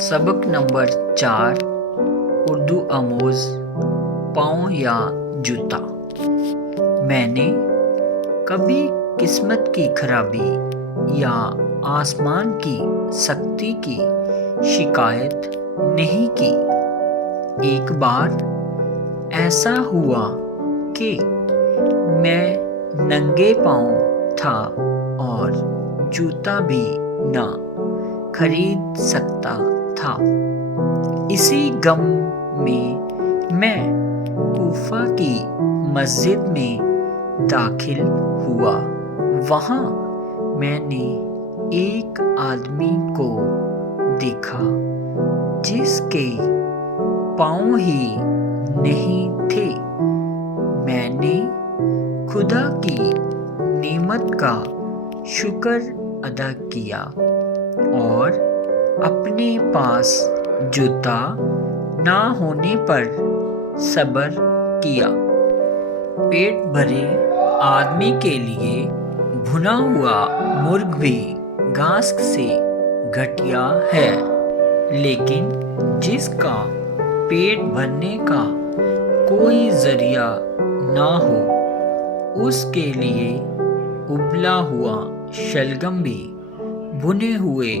सबक नंबर 4 उर्दू आमोज़ पाँव या जूता। मैंने कभी किस्मत की खराबी या आसमान की सख्ती की शिकायत नहीं की। एक बार ऐसा हुआ कि मैं नंगे पाँव था और जूता भी ना खरीद सकता था। इसी गम में मैं कूफा की मस्जिद में दाखिल हुआ। वहाँ मैंने एक आदमी को देखा जिसके पाँव ही नहीं थे। मैंने खुदा की नेमत का शुक्र अदा किया और अपने पास जूता ना होने पर सब्र किया। पेट भरे आदमी के लिए भुना हुआ मुर्ग भी घास से घटिया है, लेकिन जिसका पेट भरने का कोई जरिया ना हो उसके लिए उबला हुआ शलगम भी भुने हुए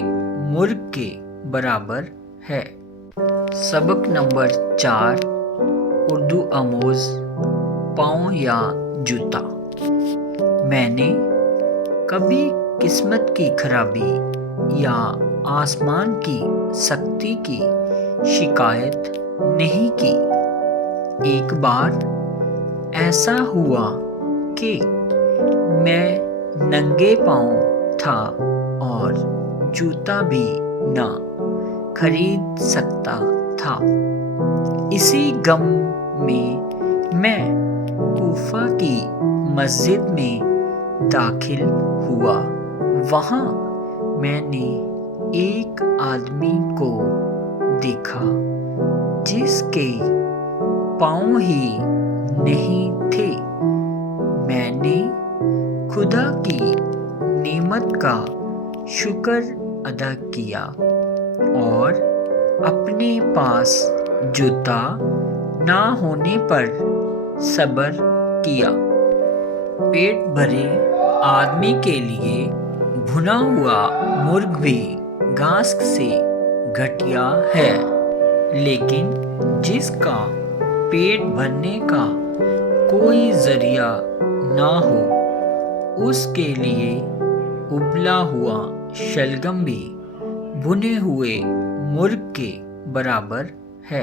मुर्ग के बराबर है। सबक नंबर 4 उर्दू आमोज़ पाँव या जूता। मैंने कभी किस्मत की खराबी या आसमान की सख्ती की शिकायत नहीं की। एक बार ऐसा हुआ कि मैं नंगे पाँव था और जूता भी ना खरीद सकता था। इसी गम में मैं कूफा की मस्जिद में दाखिल हुआ। वहाँ मैंने एक आदमी को देखा जिसके पाँव ही नहीं थे। मैंने खुदा की नेमत का शुक्र अदा किया और अपने पास जूता ना होने पर सब्र किया। पेट भरे आदमी के लिए भुना हुआ मुर्ग भी घास से घटिया है, लेकिन जिसका पेट भरने का कोई जरिया ना हो उसके लिए उबला हुआ शलगम भी भुने हुए मुर्ग के बराबर है।